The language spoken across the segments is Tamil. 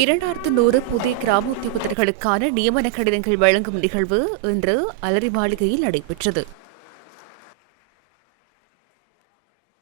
இரண்டாயிரத்து நூறு புதிய கிராம உத்தியோகத்தர்களுக்கான நியமன கடிதங்கள் வழங்கும் நிகழ்வு இன்று அலரி மாளிகையில் நடைபெற்றது.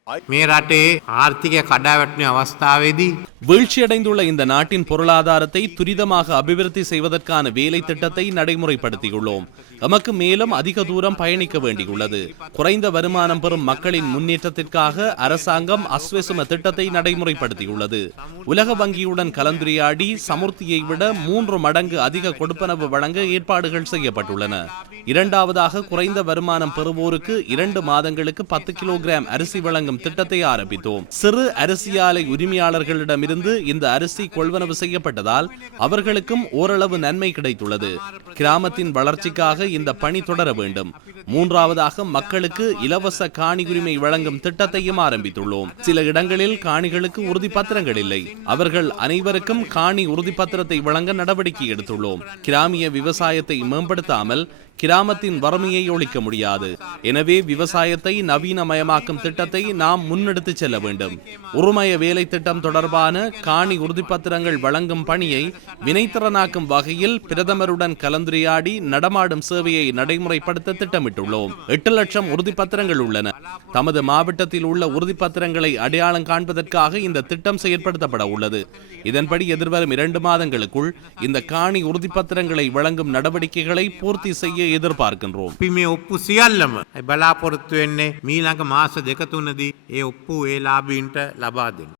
මේ රටේ ආර්ථිකය කඩාවැටන අවස්ථාවේදී வீழ்ச்சியடைந்துள்ள இந்த நாட்டின் பொருளாதாரத்தை துரிதமாக அபிவிருத்தி செய்வதற்கான வேலை திட்டத்தை நடைமுறைப்படுத்தியுள்ளோம் எமக்கு மேலும் அதிக தூரம் பயணிக்க வேண்டியுள்ளது குறைந்த வருமானம் பெறும் மக்களின் முன்னேற்றத்திற்காக அரசாங்கம் அஸ்வசும திட்டத்தை நடைமுறைப்படுத்தியுள்ளது உலக வங்கியுடன் கலந்துரையாடி சமுர்த்தியை விட மூன்று மடங்கு அதிக கொடுப்பனவு வழங்க ஏற்பாடுகள் செய்யப்பட்டுள்ளன இரண்டாவதாக குறைந்த வருமானம் பெறுவோருக்கு இரண்டு மாதங்களுக்கு பத்து கிலோகிராம் அரிசி வழங்கும் திட்டத்தை ஆரம்பித்தோம். சிறு அரிசி ஆலை உரிமையாளர்களிடமிருந்து இந்த அரிசி கொள்வனவு செய்யப்பட்டதால் அவர்களுக்கும் ஓரளவு நன்மை கிடைத்துள்ளது. கிராமத்தின் வளர்ச்சிக்காக இந்த பணி தொடர வேண்டும். மூன்றாவதாக மக்களுக்கு இலவச காணி உரிமை வழங்கும் திட்டத்தையும் ஆரம்பித்துள்ளோம். சில இடங்களில் காணிகளுக்கு உறுதிப்பத்திரங்கள் இல்லை. அவர்கள் அனைவருக்கும் காணி உறுதிப்பத்திரத்தை வழங்க நடவடிக்கை எடுத்துள்ளோம். கிராமிய விவசாயத்தை மேம்படுத்தாமல் கிராமத்தின் வறுமையை ஒழிக்க முடியாது. எனவே விவசாயத்தை நவீனமயமாக்கும் திட்டத்தை நாம் முன்னெடுத்து செல்ல வேண்டும். உருமய வேலை திட்டம் தொடர்பான காணி உறுதிப்பத்திரங்கள் வழங்கும் பணியை வினைத்திறனாக்கும் வகையில் பிரதமருடன் கலந்துரையாடி நடமாடும் சேவையை நடைமுறைப்படுத்த திட்டமிட்டுள்ளோம். எட்டு லட்சம் உறுதிப்பத்திரங்கள் உள்ளன. தமது மாவட்டத்தில் உள்ள உறுதிப்பத்திரங்களை அடையாளம் காண்பதற்காக இந்த திட்டம் செயற்படுத்தப்பட உள்ளது. இதன்படி எதிர்வரும் இரண்டு மாதங்களுக்குள் இந்த காணி உறுதிப்பத்திரங்களை வழங்கும் நடவடிக்கைகளை பூர்த்தி செய்ய எதிர்பார்க்கின்றோம் අපි මේ ඔප්පු සියල්ලම බලාපොරොත්තු වෙන්නේ මීළඟ මාස දෙක තුනදී ඒ ඔප්පු ඒ ලාබීන්ට ලබා දෙන්න.